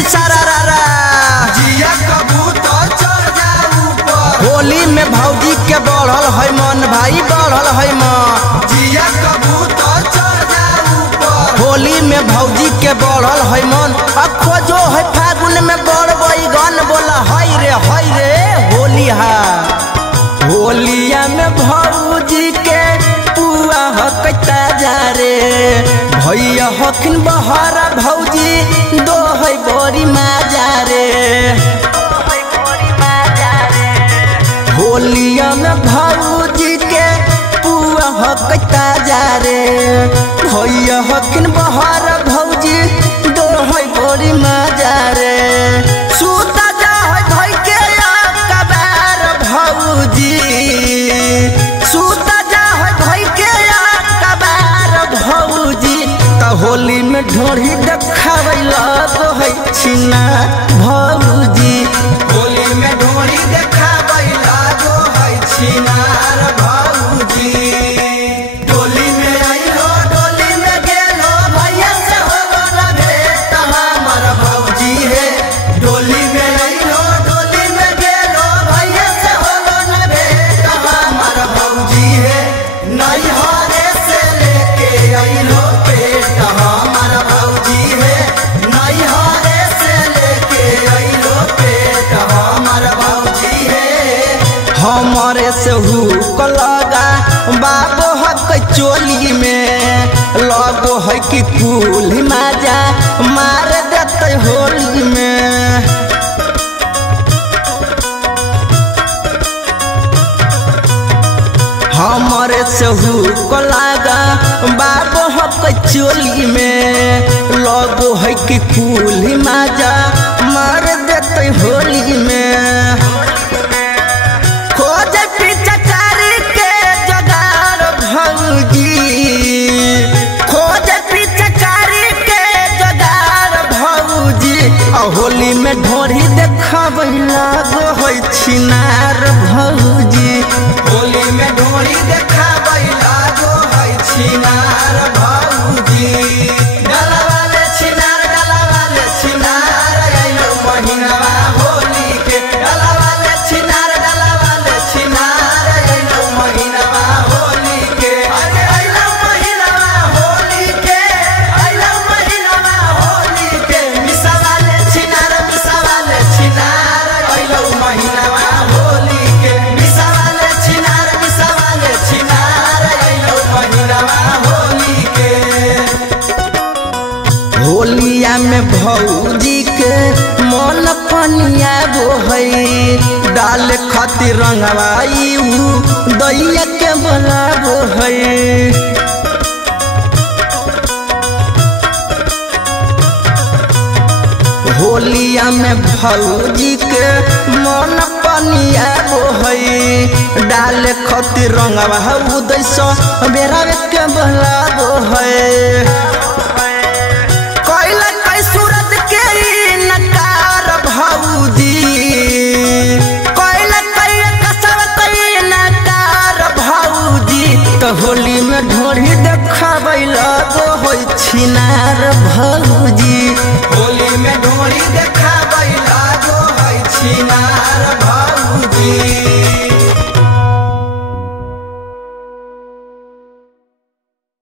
की सरारा जिया कबूतर चढ़ जा ऊपर। होली में भौजी के बढ़ल है मन भाई बढ़ल है मन। जिया कबूतर चढ़ जा ऊपर। होली में भौजी के बढ़ल है मन। खोजो है फागुन में बड़ बैगन बोला है रे होली हा। होलिया में भौजी के पुआ हकता जा रे भैया हखिन बहरा भौजी दो है बड़ी माजा रे। होलिया में भौजी के पुआ हकता जा रे भैया हखिन बहरा भौजी दो है बड़ी माजा रे। सूता जा है भाई के कबार भौजी सूता जा है भाई के कबार भौजी। त होली में ढोरी देखावे लगो है छिना भौजी। होली में ढोरी देखावे लागो है छिनार भौजी। डोली में आइलो डोली में गेलो भैया से होलो ना भेंट हमर भौजी है। डोली में आइलो डोली में गेलो भैया से होलो ना भेंट हमर भौजी है। नैहरे से लेके आइलो पेट हमर भौजी है। नैहरे से लेके आइलो पेट हमर भौजी है। हमारे से हुक लगा बाबो हक चोली में लगो है कि कुल माजा मार देते होली में। हमारे से हुक लगा बाबो हक चोली में लगो है कि कुल माजा मार देते होली में। खोज पिचकारी के जगार भौजी खोज पिचकारी के जगार भौजी। होली में ढोरी देखावे लागो है छिनार भौजी। होली में ढोरी देखावे लागो है छिनार भौजी। डलवाले छिनार आइलो महीनवा होली के। डलवाले छिनार आइलो महीनवा होली के। अरे आइलो महीनवा होली के आइलो महीनवा होली के। मिसावाले छिनार आइलो महीनवा होली के। मिसावाले छिनार आइलो महीनवा होली के। होलिया में भौजी के मन पनिया गो है डाल खातिर रंगवाई दैया के बोलाबो है। होलिया में भौजी के मन पनिया गो है डाल खातिर रंगवा दैसो बेरा के बोलाबो है। सूरत के नकार भौजी नकार भौजी। तो होली में ढोरी देखावे लगो है छिनार भौजी। होली में ढोरी देखावे लागो है छिनार भौजी।